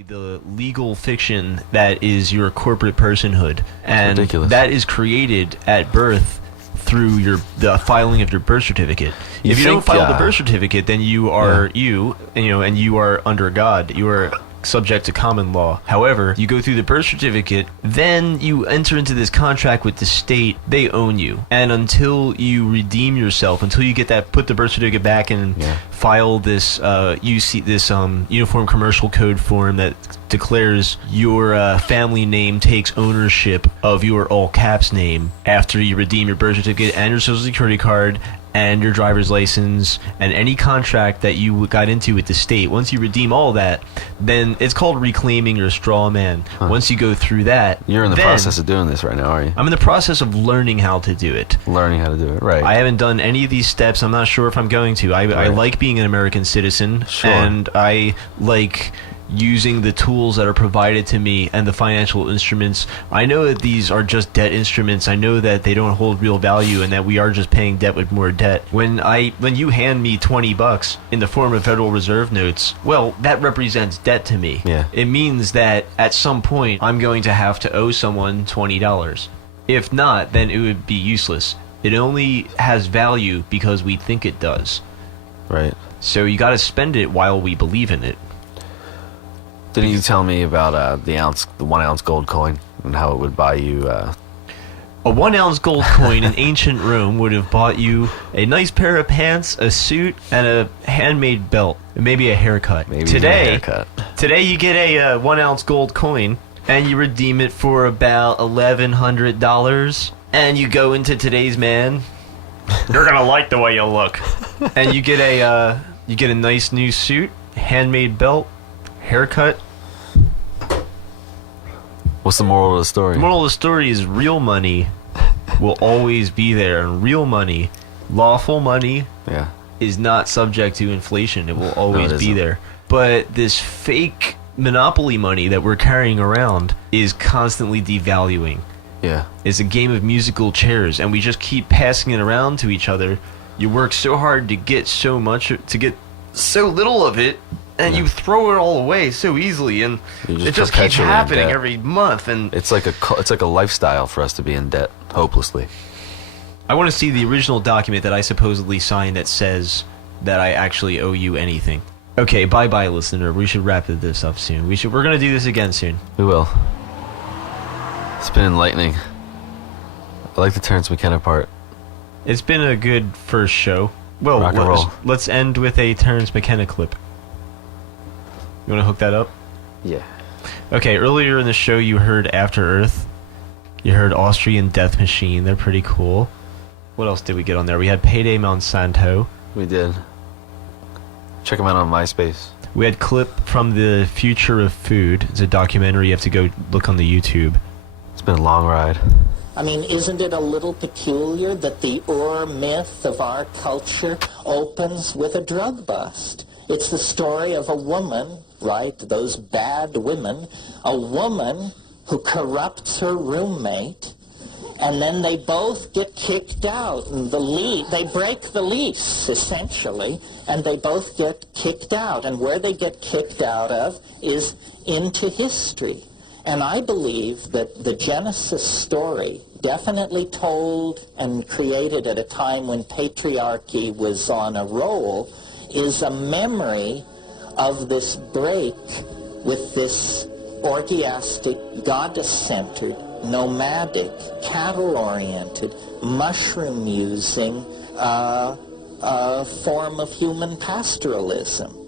essentially the legal fiction that is your corporate personhood, and ridiculous. that is created at birth through the filing of your birth certificate. If you don't file the birth certificate, then you are and you are under God. You are subject to common law. However, you go through the birth certificate, then you enter into this contract with the state. They own you, and until you redeem yourself, until you get that, put the birth certificate back and file this Uniform Commercial Code form that declares your family name takes ownership of your all caps name after you redeem your birth certificate and your social security card and your driver's license and any contract that you got into with the state. Once you redeem all that, then it's called reclaiming your straw man. Once you go through that, you're in the process of doing this right now, are you? I'm in the process of learning how to do it. Learning how to do it, right. I haven't done any of these steps. I'm not sure if I'm going to. I like being an American citizen, and I like using the tools that are provided to me and the financial instruments. I know that these are just debt instruments. I know that they don't hold real value and that we are just paying debt with more debt. When you hand me $20 in the form of Federal Reserve notes, well, that represents debt to me. Yeah. It means that at some point I'm going to have to owe someone $20. If not, then it would be useless. It only has value because we think it does. Right. So you got to spend it while we believe in it. Didn't you tell me about the 1 ounce gold coin and how it would buy you? A 1 ounce gold coin in ancient Rome would have bought you a nice pair of pants, a suit, and a handmade belt, and maybe a haircut. Today you get a 1 ounce gold coin and you redeem it for about $1,100, and you go into today's man. You're gonna like the way you look, and you get a nice new suit, handmade belt, haircut. What's the moral of the story? The moral of the story is real money will always be there, and real money, lawful money, is not subject to inflation. It will always be there. But this fake monopoly money that we're carrying around is constantly devaluing. Yeah. It's a game of musical chairs, and we just keep passing it around to each other. You work so hard to get so much, to get so little of it, and you throw it all away so easily, and it just keeps happening every month. And it's like a lifestyle for us to be in debt hopelessly. I want to see the original document that I supposedly signed that says that I actually owe you anything. Okay, bye listener. We should wrap this up soon. We're gonna do this again soon. We will. It's been enlightening. I like the Terence McKenna part. It's been a good first show. Well, rock and roll. Let's end with a Terence McKenna clip. You want to hook that up? Yeah. Okay, earlier in the show you heard After Earth. You heard Austrian Death Machine. They're pretty cool. What else did we get on there? We had Payday Monsanto. We did. Check them out on MySpace. We had Clip from the Future of Food. It's a documentary. You have to go look on the YouTube. It's been a long ride. I mean, isn't it a little peculiar that the Ur myth of our culture opens with a drug bust? It's the story of a woman, right, those bad women, a woman who corrupts her roommate, and then they both get kicked out. And they break the lease, essentially, and they both get kicked out. And where they get kicked out of is into history. And I believe that the Genesis story, definitely told and created at a time when patriarchy was on a roll, is a memory of this break with this orgiastic, goddess-centered, nomadic, cattle-oriented, mushroom-using form of human pastoralism.